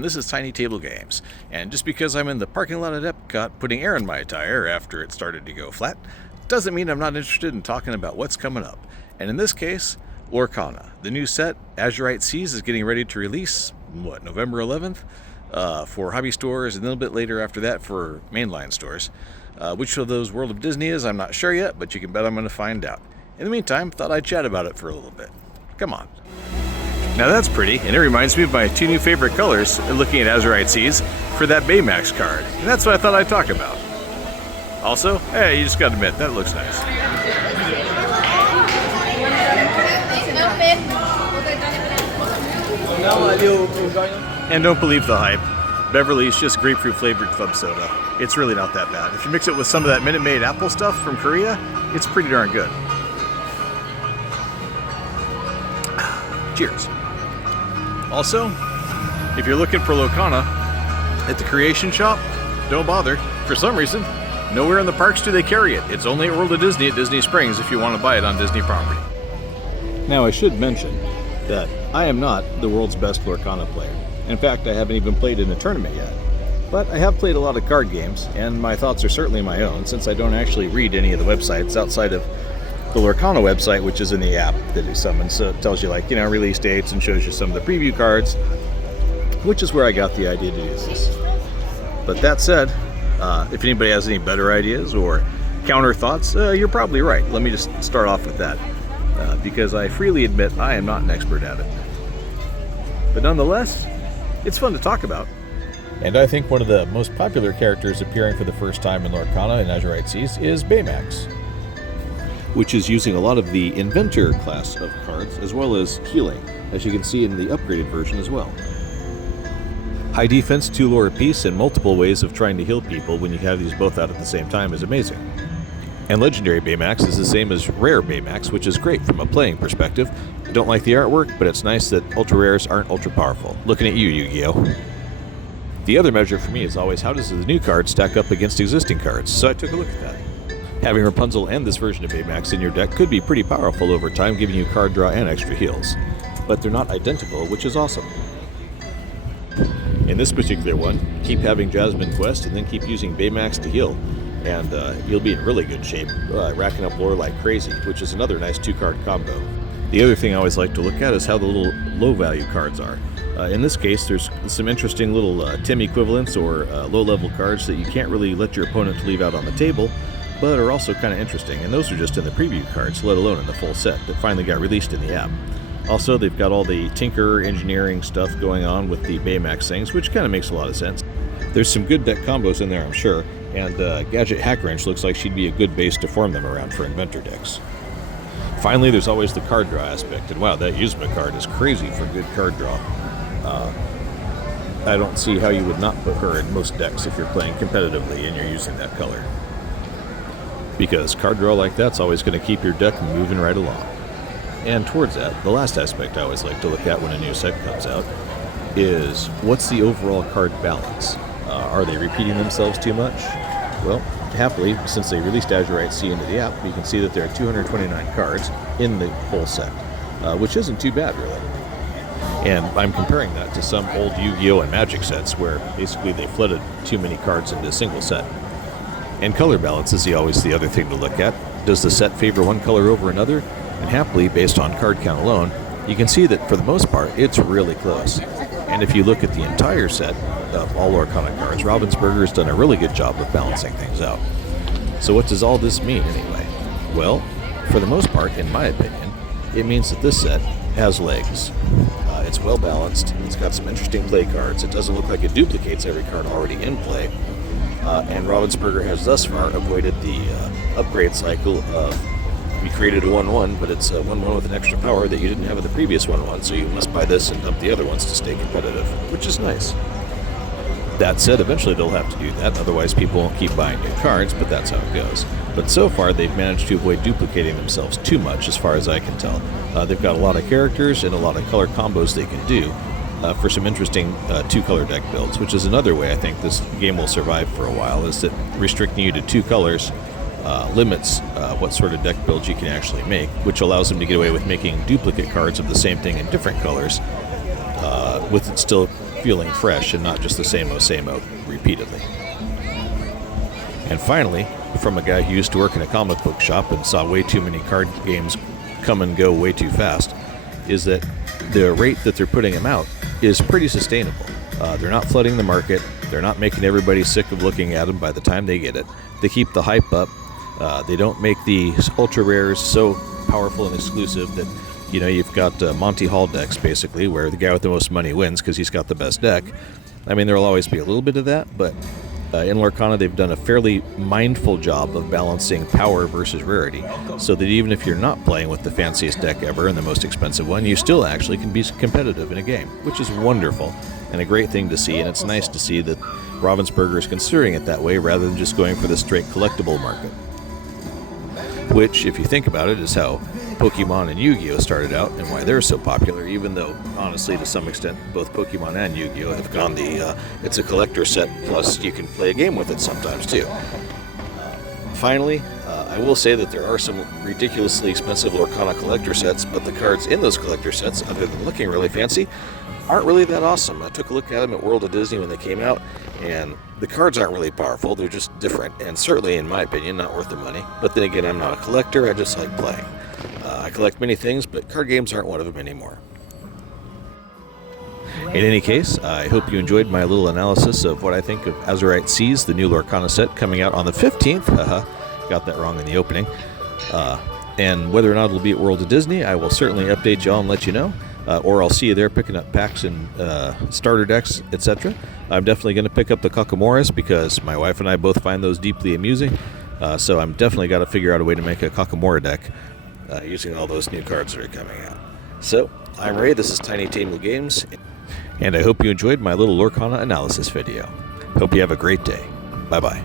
and this is TinyTableGames. And just because I'm in the parking lot at EPCOT putting air in my tire after it started to go flat, doesn't mean I'm not interested in talking about what's coming up. And in this case, Lorcana. The new set, Azurite Seas, is getting ready to release, November 11th? For hobby stores, and a little bit later after that for mainline stores. Which of those World of Disney is, I'm not sure yet, but you can bet I'm going to find out. In the meantime, thought I'd chat about it for a little bit. Come on. Now that's pretty, and it reminds me of my two new favorite colors, looking at Azurite Seas, for that Baymax card. And that's what I thought I'd talk about. Also, hey, you just gotta admit, that looks nice. And don't believe the hype. Beverly's just grapefruit flavored club soda. It's really not that bad. If you mix it with some of that Minute Maid apple stuff from Korea, it's pretty darn good. Cheers. Also, if you're looking for Lorcana at the Creation Shop, don't bother. For some reason, nowhere in the parks do they carry it. It's only at World of Disney at Disney Springs if you want to buy it on Disney property. Now I should mention that I am not the world's best Lorcana player. In fact, I haven't even played in a tournament yet. But I have played a lot of card games, and my thoughts are certainly my own, since I don't actually read any of the websites outside of the Lorcana website, which is in the app that it summons. So it tells you, like, release dates and shows you some of the preview cards, which is where I got the idea to do this. But that said, if anybody has any better ideas or counter thoughts, you're probably right. Let me just start off with that, because I freely admit I am not an expert at it. But nonetheless, it's fun to talk about. And I think one of the most popular characters appearing for the first time in Lorcana and Azurite Seas is Baymax, which is using a lot of the Inventor class of cards, as well as healing, as you can see in the upgraded version as well. High defense, 2 lore apiece, and multiple ways of trying to heal people when you have these both out at the same time is amazing. And Legendary Baymax is the same as Rare Baymax, which is great from a playing perspective. I don't like the artwork, but it's nice that ultra rares aren't ultra powerful. Looking at you, Yu-Gi-Oh! The other measure for me is always how does the new card stack up against existing cards, so I took a look at that. Having Rapunzel and this version of Baymax in your deck could be pretty powerful over time, giving you card draw and extra heals. But they're not identical, which is awesome. In this particular one, keep having Jasmine Quest and then keep using Baymax to heal, and you'll be in really good shape, racking up lore like crazy, which is another nice 2-card combo. The other thing I always like to look at is how the little low-value cards are. In this case, there's some interesting little Tim equivalents or low-level cards that you can't really let your opponent leave out on the table, but are also kind of interesting, and those are just in the preview cards, let alone in the full set that finally got released in the app. Also, they've got all the Tinker engineering stuff going on with the Baymax things, which kind of makes a lot of sense. There's some good deck combos in there, I'm sure, and Gadget Hackwrench looks like she'd be a good base to form them around for Inventor decks. Finally, there's always the card draw aspect, and wow, that Yuzma card is crazy for good card draw. I don't see how you would not put her in most decks if you're playing competitively and you're using that color. Because card draw like that's always going to keep your deck moving right along. And towards that, the last aspect I always like to look at when a new set comes out is what's the overall card balance? Are they repeating themselves too much? Well, happily, since they released Azurite Sea into the app, you can see that there are 229 cards in the whole set, which isn't too bad, really. And I'm comparing that to some old Yu-Gi-Oh! And Magic sets where basically they flooded too many cards into a single set. And color balance is always the other thing to look at. Does the set favor one color over another? And happily, based on card count alone, you can see that for the most part, it's really close. And if you look at the entire set of all Lorcana cards, Ravensburger has done a really good job of balancing things out. So what does all this mean anyway? Well, for the most part, in my opinion, it means that this set has legs. It's well balanced, it's got some interesting play cards, it doesn't look like it duplicates every card already in play, and Ravensburger has thus far avoided the upgrade cycle of we created a 1-1, but it's a 1-1 with an extra power that you didn't have in the previous 1-1, so you must buy this and dump the other ones to stay competitive, which is nice. That said, eventually they'll have to do that, otherwise people won't keep buying new cards, but that's how it goes. But so far, they've managed to avoid duplicating themselves too much, as far as I can tell. They've got a lot of characters and a lot of color combos they can do for some interesting 2-color deck builds, which is another way I think this game will survive for a while, is that restricting you to 2 colors limits what sort of deck builds you can actually make, which allows them to get away with making duplicate cards of the same thing in different colors, with it still feeling fresh and not just the same old repeatedly. And finally, from a guy who used to work in a comic book shop and saw way too many card games come and go way too fast, is that the rate that they're putting them out is pretty sustainable. They're not flooding the market. They're not making everybody sick of looking at them by the time they get it. They keep the hype up. They don't make the ultra rares so powerful and exclusive that, you know, you've got Monty Hall decks, basically, where the guy with the most money wins because he's got the best deck. I mean, there will always be a little bit of that, but in Lorcana, they've done a fairly mindful job of balancing power versus rarity, so that even if you're not playing with the fanciest deck ever and the most expensive one, you still actually can be competitive in a game, which is wonderful and a great thing to see, and it's nice to see that Ravensburger is considering it that way rather than just going for the straight collectible market. Which, if you think about it, is how Pokemon and Yu-Gi-Oh! Started out and why they're so popular, even though, honestly, to some extent, both Pokemon and Yu-Gi-Oh! Have gone the, it's a collector set, plus you can play a game with it sometimes, too. Finally, I will say that there are some ridiculously expensive Lorcana collector sets, but the cards in those collector sets, other than looking really fancy, aren't really that awesome. I took a look at them at World of Disney when they came out, and the cards aren't really powerful. They're just different, and certainly, in my opinion, not worth the money. But then again, I'm not a collector. I just like playing. I collect many things, but card games aren't one of them anymore. In any case, I hope you enjoyed my little analysis of what I think of Azurite Seas, the new Lorcana set coming out on the 15th. Haha, got that wrong in the opening. And whether or not it'll be at World of Disney, I will certainly update y'all and let you know. Or I'll see you there picking up packs and starter decks, etc. I'm definitely going to pick up the Kakamoras because my wife and I both find those deeply amusing. So I'm definitely got to figure out a way to make a Kakamora deck using all those new cards that are coming out. So, I'm Ray, this is TinyTableGames, and I hope you enjoyed my little Lorcana analysis video. Hope you have a great day. Bye-bye.